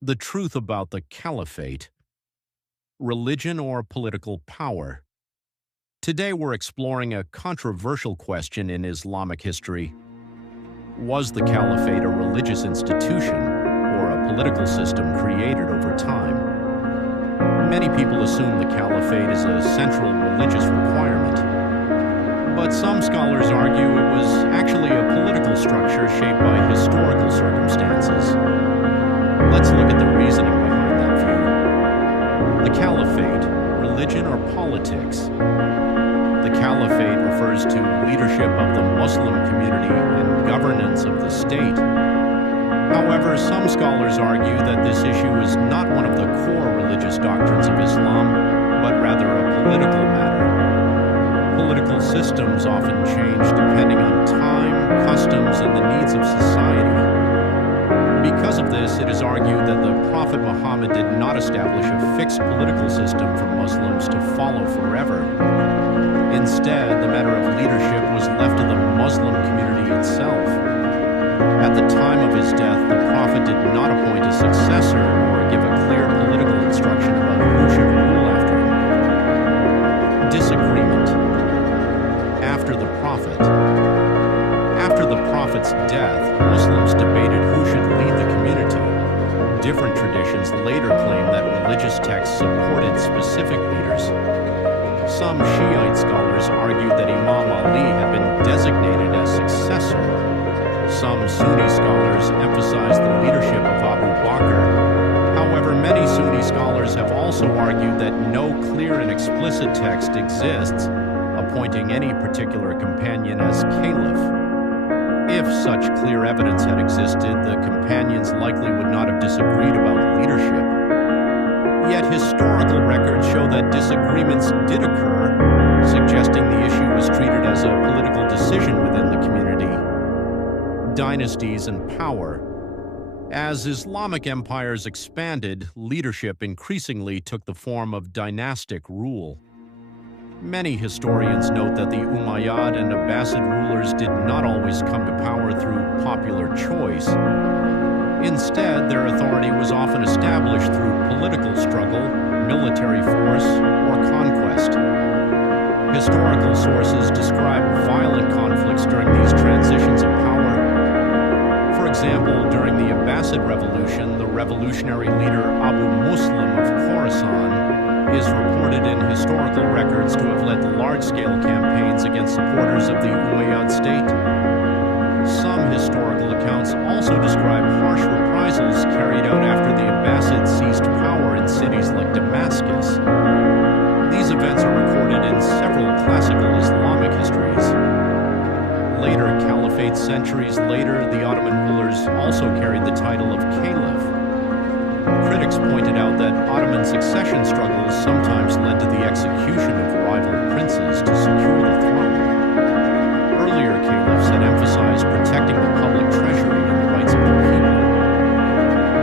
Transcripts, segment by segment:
The truth about the Caliphate, religion or political power. Today we're exploring a controversial question in Islamic history. Was the Caliphate a religious institution or a political system created over time? Many people assume the Caliphate is a central religious requirement, but some scholars argue it was actually a political structure shaped by historical circumstances. Let's look at the reasoning behind that view. The Caliphate, religion or politics? The Caliphate refers to leadership of the Muslim community and governance of the state. However, some scholars argue that this issue is not one of the core religious doctrines of Islam, but rather a political matter. Political systems often change depending on time, customs, and the needs of society. Because of this, it is argued that the Prophet Muhammad did not establish a fixed political system for Muslims to follow forever. Instead, the matter of leadership was left to the Muslim community itself. At the time of his death, the Prophet did not appoint a successor or give a clear political instruction about who should rule after him. Disagreement. After the Prophet. After the Prophet's death, Muslims debated who should lead the community. Different traditions later claimed that religious texts supported specific leaders. Some Shiite scholars argued that Imam Ali had been designated as successor. Some Sunni scholars emphasized the leadership of Abu Bakr. However, many Sunni scholars have also argued that no clear and explicit text exists appointing any particular companion as caliph. If such clear evidence had existed, the companions likely would not have disagreed about leadership. Yet historical records show that disagreements did occur, suggesting the issue was treated as a political decision within the community. Dynasties and power. As Islamic empires expanded, leadership increasingly took the form of dynastic rule. Many historians note that the Umayyad and Abbasid rulers did not always come to power through popular choice. Instead, their authority was often established through political struggle, military force, or conquest. Historical sources describe violent conflicts during these transitions of power. For example, during the Abbasid Revolution, the revolutionary leader Abu Muslim of Khorasan is reported in historical records to have led large-scale campaigns against supporters of the Umayyad state. Some historical accounts also describe harsh reprisals carried out after the Abbasids seized power in cities like Damascus. These events are recorded in several classical Islamic histories. Later caliphates, centuries later, the Ottoman rulers also carried the title of caliph. Critics pointed out that Ottoman succession struggles sometimes led to the execution of rival princes to secure the throne. Earlier caliphs had emphasized protecting the public treasury and the rights of the people.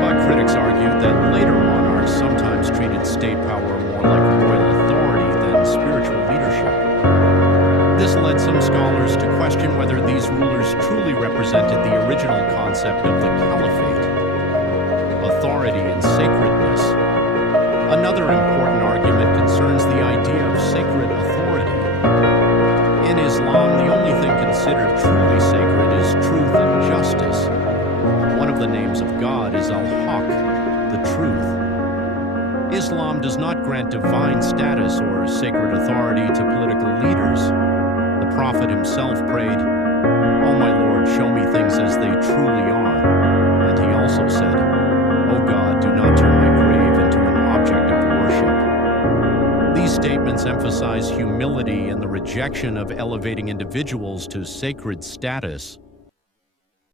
But critics argued that later monarchs sometimes treated state power more like royal authority than spiritual leadership. This led some scholars to question whether these rulers truly represented the original concept of the caliphate. Authority and sacredness. Another important argument concerns the idea of sacred authority. In Islam, the only thing considered truly sacred is truth and justice. One of the names of God is Al-Haq, the truth. Islam does not grant divine status or sacred authority to political leaders. The Prophet himself prayed, "O my Lord, show me things as they truly are." And he also said, "O God, do not turn my grave into an object of worship." These statements emphasize humility and the rejection of elevating individuals to sacred status.